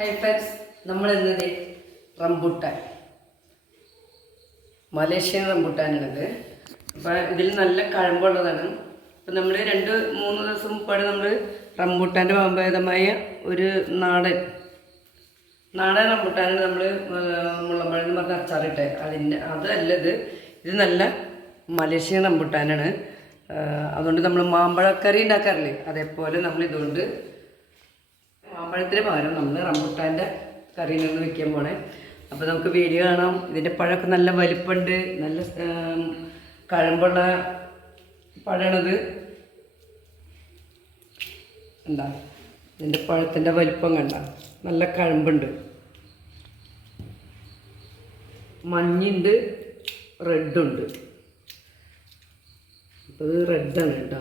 Hi friends നമ്മൾ ഇന്നത് rambutan. Malaysian റംബുട്ടാനാണിത്. അപ്പം ഇതിൽ നല്ല കഴമ്പുള്ളതാണ്. അപ്പം നമ്മൾ രണ്ട് മൂന്ന് ദിവസം മുമ്പാണ് നമ്മൾ റംബുട്ടാന്റെ പാമ്പേതമായ ഒരു നാടൻ നാടൻ റംബുട്ടാൻ നമ്മൾ മുള്ളമ്പഴം പറഞ്ഞ അച്ചാറിട്ടെ. അതിന്റെ അതല്ല ഇത്. ഇത് നല്ല മലേഷ്യൻ റംബുട്ടാനാണ്. അതുകൊണ്ട് നമ്മൾ മാമ്പഴക്കറി ഉണ്ടാക്കാറില്ലേ? അതേപോലെ നമ്മൾ ഇതുകൊണ്ട് മാമ്പഴത്തിന് പകരം നമ്മൾ റംബുട്ടാന്റെ കറി നിന്ന് വെക്കാൻ പോണേ. അപ്പോൾ നമുക്ക് വീഡിയോ കാണാം. ഇതിന്റെ പഴമൊക്കെ നല്ല വലിപ്പമുണ്ട് നല്ല കഴമ്പുള്ള പഴമാണത്. എന്താ ഇതിന്റെ പഴത്തിന്റെ വലിപ്പം കണ്ട? നല്ല കഴമ്പുണ്ട്. മഞ്ഞുണ്ട് റെഡുണ്ട്. അപ്പോൾ ഇത് റെഡാണ് കേട്ടോ.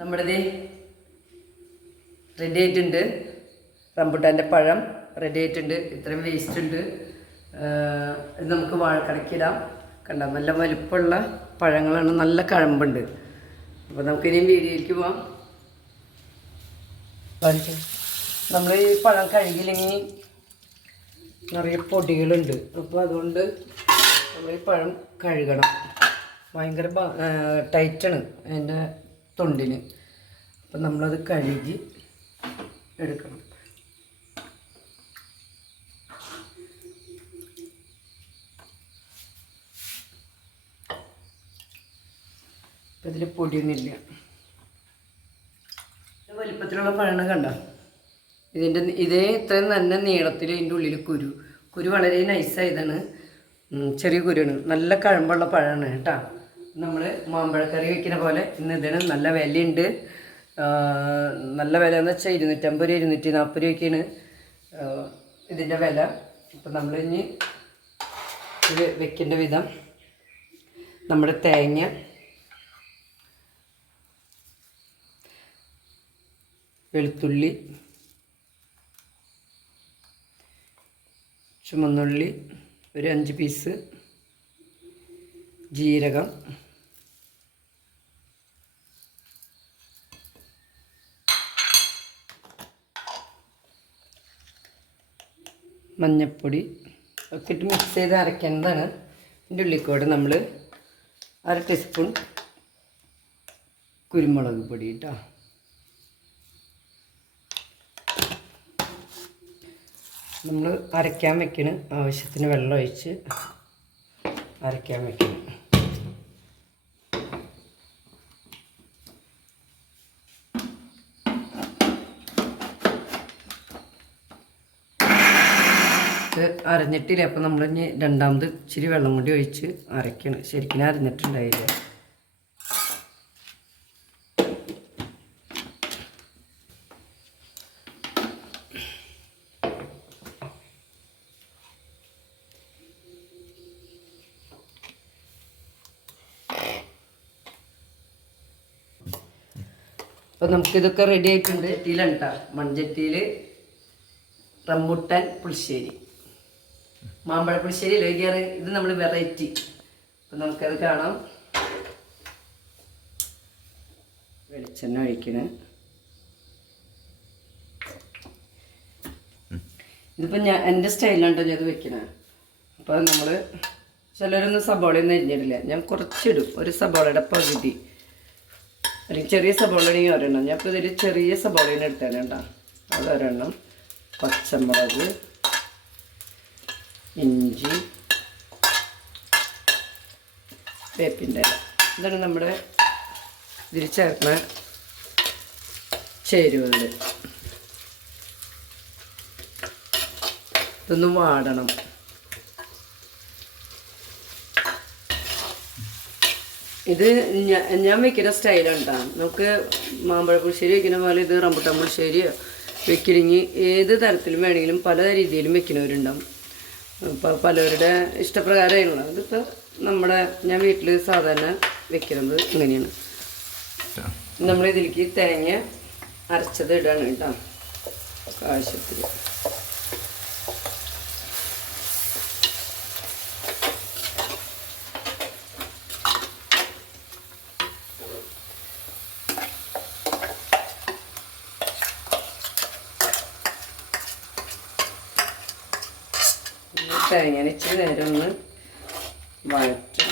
നമ്മുടേത് റെഡി ആയിട്ടുണ്ട്. റംബുട്ടാന്റെ പഴം റെഡി ആയിട്ടുണ്ട്. ഇത്രയും വേസ്റ്റ് ഉണ്ട്. ഇത് നമുക്ക് വാഴക്കടക്കിടാം കണ്ട നല്ല വലുപ്പമുള്ള പഴങ്ങളാണ് നല്ല കഴമ്പുണ്ട്. അപ്പോൾ നമുക്കിനിയും വീഡിയോയിലേക്ക് പോവാം. നമ്മൾ ഈ പഴം കഴുകിയില്ലെങ്കിൽ നിറയെ പൊടികളുണ്ട്. അപ്പോൾ അതുകൊണ്ട് നമ്മൾ ഈ പഴം കഴുകണം. ഭയങ്കര ടൈറ്റാണ് അതിന്റെ തൊണ്ടിന്. അപ്പം നമ്മളത് കഴുകി എടുക്കണം. ഇതിൽ പൊടിയൊന്നുമില്ല. പഴങ്ങൾ പഴമാണ് കണ്ട? ഇതിന്റെ ഇതേ ഇത്രയും നല്ല നീളത്തിൽ ഇതിന്റെ ഉള്ളിൽ കുരു. കുരു വളരെ നൈസായതാണ് ചെറിയ കുരുവാണ്. നല്ല കഴമ്പുള്ള പഴമാണ് കേട്ടോ. നമ്മൾ മാമ്പഴക്കറി വെക്കുന്ന പോലെ ഇന്ന് ഇതിന് നല്ല വിലയുണ്ട്. നല്ല വില എന്ന് വെച്ചാൽ ഇരുന്നൂറ്റമ്പത് രൂപ ഇരുന്നൂറ്റി നാൽപ്പത് രൂപയ്ക്കാണ് ഇതിന്റെ വില. അപ്പം നമ്മൾ ഇനി ഇത് വെക്കേണ്ട വിധം. നമ്മുടെ തേങ്ങ വെളുത്തുള്ളി ചുമന്നുള്ളി ഒരു അഞ്ച് പീസ് ജീരകം മഞ്ഞപ്പൊടി. ഒക്കെ ഇട്ട് മിക്സ് ചെയ്ത് അരയ്ക്കേണ്ടതാണ്. ഇതിന്റെ ഉള്ളിക്കോട് നമ്മൾ അര ടീസ്പൂൺ കുരുമുളക് പൊടി കേട്ടോ നമ്മൾ അരയ്ക്കാൻ വെക്കണ്. ആവശ്യത്തിന് വെള്ളം ഒഴിച്ച് അരയ്ക്കാൻ വെക്കണം. അരഞ്ഞിട്ടില്ല? അപ്പം നമ്മൾ ഇനി രണ്ടാമത് ഇച്ചിരി വെള്ളം കൂടി ഒഴിച്ച് അരയ്ക്കണം. ശരിക്കും അരഞ്ഞിട്ടുണ്ടായില്ല? അപ്പം നമുക്കിതൊക്കെ റെഡി ആയിട്ടുണ്ട്. ചട്ടിയിലാണ് കേട്ടോ. മൺചട്ടിയിൽ റംബുട്ടാൻ പുളിശ്ശേരി. മാമ്പഴ പുളിശ്ശേരി ലൈക്കാറ് ഇത് നമ്മൾ വെറൈറ്റി അപ്പം നമുക്കത് കാണാം. വെളിച്ചെണ്ണ ഒഴിക്കണേ. ഇതിപ്പോൾ ഞാൻ എന്റെ സ്റ്റൈലാണ് കേട്ടോ ഞാൻ ഇത് വെക്കണേ. അപ്പോൾ നമ്മൾ ചിലരൊന്നും സബോളയൊന്നും അരിഞ്ഞിടില്ല ഞാൻ കുറച്ചിടും. ഒരു സബോളയുടെ പകുതി. അല്ലെങ്കിൽ ചെറിയ സബോളയാണെങ്കിൽ ഒരെണ്ണം. ഞാൻ ഇപ്പോൾ ഇതിൽ ചെറിയ സബോളയാണ് എടുത്തേനെ കേട്ടോ. അതൊരെണ്ണം പച്ചമുളക് ഇഞ്ചി വേപ്പിന്റെ ഇല. ഇതാണ് നമ്മുടെ ഇതിൽ ചേർക്കുന്ന ചേരുവകൾ ഇതൊന്ന് വാടണം. ഇത് ഞാൻ വെക്കുന്ന സ്റ്റൈലാണ് കേട്ടോ നമുക്ക് മാമ്പഴ പുളിശ്ശേരി വെക്കുന്ന പോലെ ഇത് റംബുട്ടാൻ പുളിശ്ശേരിയോ വെക്കണമെങ്കിൽ ഏത് തരത്തിലും വേണമെങ്കിലും പല രീതിയിലും വെക്കുന്നവരുണ്ടാവും. ഇപ്പോൾ പലവരുടെ ഇഷ്ടപ്രകാരമായിരുന്നു അതിപ്പോൾ നമ്മുടെ ഞാൻ വീട്ടിൽ സാധാരണ വെക്കുന്നത് ഇങ്ങനെയാണ്. നമ്മളിതിലേക്ക് തേങ്ങ അരച്ചത് ഇടാണ് കേട്ടോ ആവശ്യത്തിൽ തേങ്ങ ഇച്ചിരി നേരം ഒന്ന് വഴറ്റും.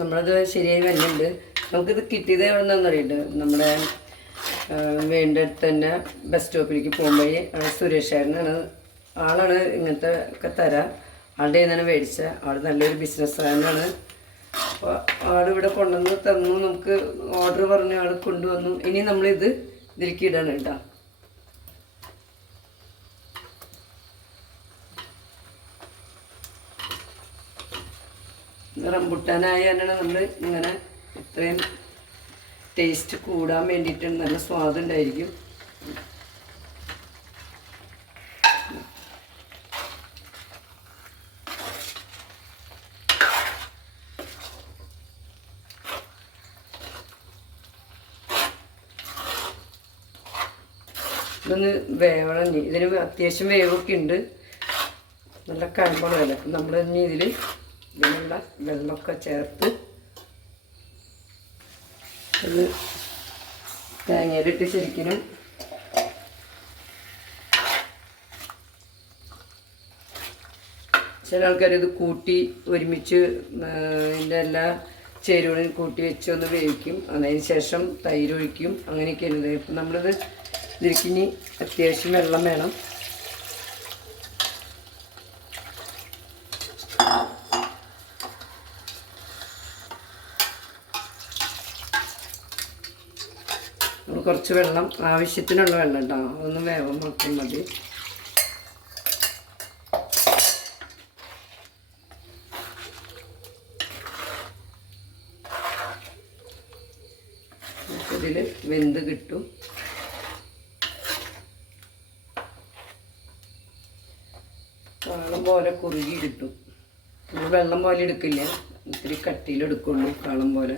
നമ്മളത് ശരിയായി വരുന്നുണ്ട് നമുക്കിത് കിട്ടിയത് എവിടെ അറിയണ്ട് നമ്മുടെ വേണ്ടടുത്ത് തന്നെ ബസ് സ്റ്റോപ്പിലേക്ക് പോകുമ്പോൾ അവിടെ സുരേഷ് ചേട്ടനാണ് ആളാണ് ഇങ്ങനത്തെ ഒക്കെ തരാം. ആളുടെ നിന്നാണ് മേടിച്ച. ആൾ നല്ലൊരു ബിസിനസ്സുകാരനാണ് അപ്പോൾ ആളിവിടെ കൊണ്ടുവന്ന് തന്നു. നമുക്ക് ഓർഡർ പറഞ്ഞ ആൾ കൊണ്ടുവന്നു. ഇനി നമ്മളിത് ഇതിലേക്ക് ഇടണം കേട്ടോ. റംബുട്ടാനായ തന്നെയാണ് നമ്മൾ ഇങ്ങനെ ഇത്രയും ടേസ്റ്റ് കൂടാൻ വേണ്ടിയിട്ട് നല്ല സ്വാദുണ്ടായിരിക്കും ഇതൊന്ന് വേവണം ഇനി. ഇതിന് അത്യാവശ്യം വേവൊക്കെ ഉണ്ട്. നല്ല കഴമ്പണമല്ല അപ്പം നമ്മൾ ഇനി ഇതിൽ ഇതിനുള്ള വെള്ളമൊക്കെ ചേർത്ത് ഇത് തേങ്ങയിലിട്ട് ശരിക്കും ചില ആൾക്കാർ ഇത് കൂട്ടി ഒരുമിച്ച് ഇതിന്റെ എല്ലാ ചേരുവകളും കൂട്ടി വെച്ച് ഒന്ന് വേവിക്കും. അതിന് ശേഷം തൈരൊഴിക്കും അങ്ങനെയൊക്കെയാണ് ഇപ്പം നമ്മളിത് ഇതിലേക്ക് ഇനി അത്യാവശ്യം വെള്ളം വേണം. കുറച്ച് വെള്ളം ആവശ്യത്തിനുള്ള വെള്ളം ഉണ്ടാവും അതൊന്ന് വേഗം മാത്രം മതി ഇതിൽ വെന്ത് കിട്ടും കാളം പോലെ കുറുകി കിട്ടും. നമ്മൾ വെള്ളം പോലെ എടുക്കില്ല? ഇത്തിരി കട്ടിയിലെടുക്കുള്ളൂ കാളം പോലെ.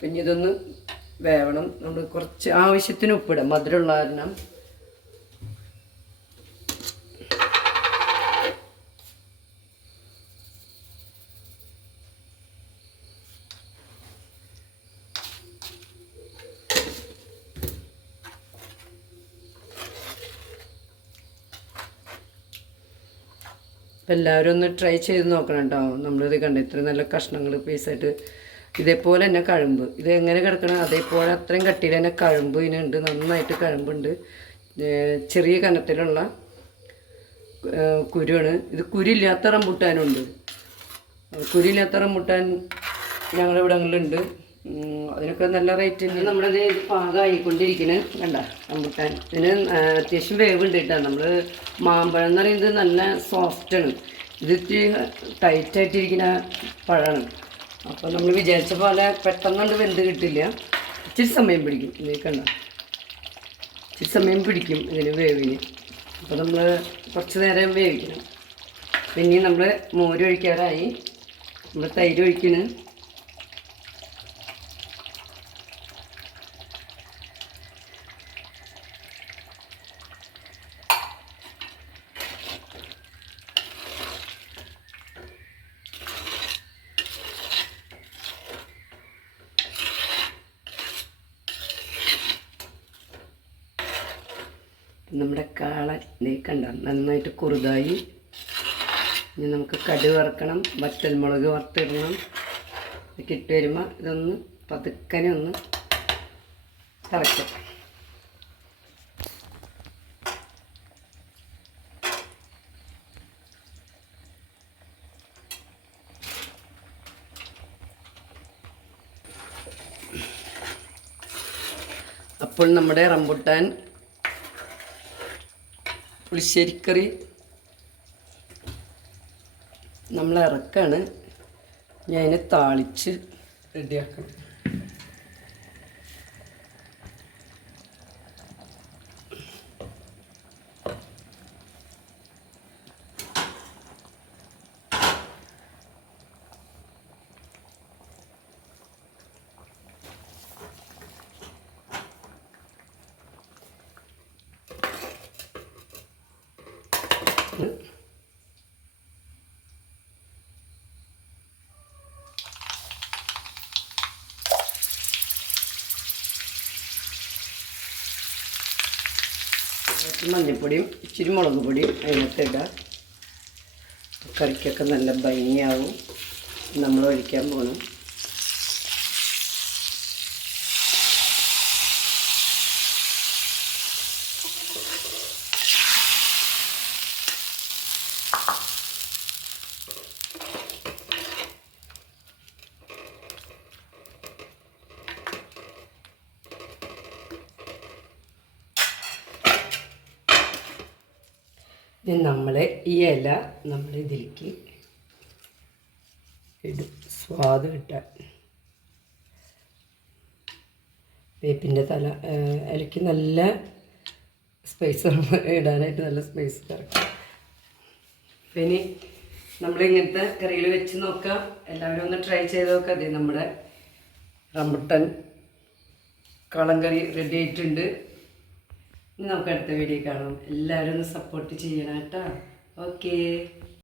പിന്നെ ഇതൊന്ന് വേവണം. നമ്മൾ കുറച്ച് ആവശ്യത്തിന് ഉപ്പിടാം. മധുരമുള്ള കാരണം അപ്പം എല്ലാവരും ഒന്ന് ട്രൈ ചെയ്ത് നോക്കണം കേട്ടോ നമ്മളിത് കണ്ട? ഇത്ര നല്ല കഷ്ണങ്ങൾ പീസായിട്ട്. ഇതേപോലെ തന്നെ കഴമ്പ്. ഇത് എങ്ങനെ കിടക്കണം? അതേപോലെ അത്രയും കട്ടിയിൽ തന്നെ കഴമ്പ് ഇതിനുണ്ട്. നന്നായിട്ട് കഴമ്പുണ്ട്. ചെറിയ കനത്തിലുള്ള കുരുവാണ്. ഇത് കുരില്ലാത്ത റംബുട്ടാനുണ്ട്. കുരില്ലാത്ത റംബുട്ടാൻ ഉം, അതിനൊക്കെ നല്ല റേറ്റ് ഉണ്ട് നമ്മുടെ ഇത് പാകമായിക്കൊണ്ടിരിക്കുന്നത് കണ്ട? റംബുട്ടാൻ. ഇതിന് അത്യാവശ്യം വേവുണ്ട് കേട്ടോ. നമ്മൾ മാമ്പഴം എന്ന് പറയുന്നത് നല്ല ആണ്. ഇത് ഇത്തിരി ടൈറ്റായിട്ടിരിക്കുന്ന പഴമാണ്. അപ്പോൾ നമ്മൾ വിചാരിച്ച പോലെ പെട്ടെന്ന് കൊണ്ട് വെന്ത് കിട്ടില്ല. ഇച്ചിരി സമയം പിടിക്കും. ഇത് കണ്ട? ഇച്ചിരി സമയം പിടിക്കും ഇതിന് വേവിന്. അപ്പോൾ നമ്മൾ കുറച്ച് നേരം വേവിക്കണം. പിന്നെ നമ്മൾ മോര് ഒഴിക്കാറായി. നമ്മൾ തൈര് ഒഴിക്കണ്. നമ്മുടെ കാളൻ നീക്കണ്ട കണ്ട നന്നായിട്ട് കുറുതായി. ഇനി നമുക്ക് കടു വറക്കണം വറ്റൽ വറ്റൽമുളക് വറുത്തിടണം. ഇതൊക്കെ വരുമ്പോൾ ഇതൊന്ന് പതുക്കനെ ഒന്ന് തിളയ്ക്കും. അപ്പോൾ നമ്മുടെ റംബുട്ടാൻ പുളിശ്ശേരിക്കറി. നമ്മൾ ഇറക്കാണ്. ഞാൻ താളിച്ച് റെഡിയാക്കണം. കുറച്ച് മഞ്ഞൾപ്പൊടിയും ഇച്ചിരി മുളക് പൊടിയും അതിനകത്ത് ഇടുക കറിക്കൊക്കെ നല്ല ഭംഗിയാവും. നമ്മൾ ഒഴിക്കാൻ പോകണം ഇനി നമ്മൾ ഈ ഇല നമ്മൾ ഇതിലേക്ക് ഇടും. സ്വാദ് കിട്ടാൻ. വേപ്പിന്റെ തല ഇലയ്ക്ക് നല്ല സ്പേസ് ഇടാനായിട്ട് നല്ല സ്പേസ് കറക്റ്റ് അപ്പം ഇനി നമ്മളിങ്ങനത്തെ കറികൾ വെച്ച് നോക്കാം. എല്ലാവരും ഒന്ന് ട്രൈ ചെയ്ത് നോക്കാം. അതെ നമ്മുടെ റംബുട്ടൻ കളം കറി റെഡി ആയിട്ടുണ്ട്. നമുക്ക് അടുത്ത വീഡിയോ കാണാം. എല്ലാവരും സപ്പോർട്ട് ചെയ്യണം കേട്ടോ. ഓക്കേ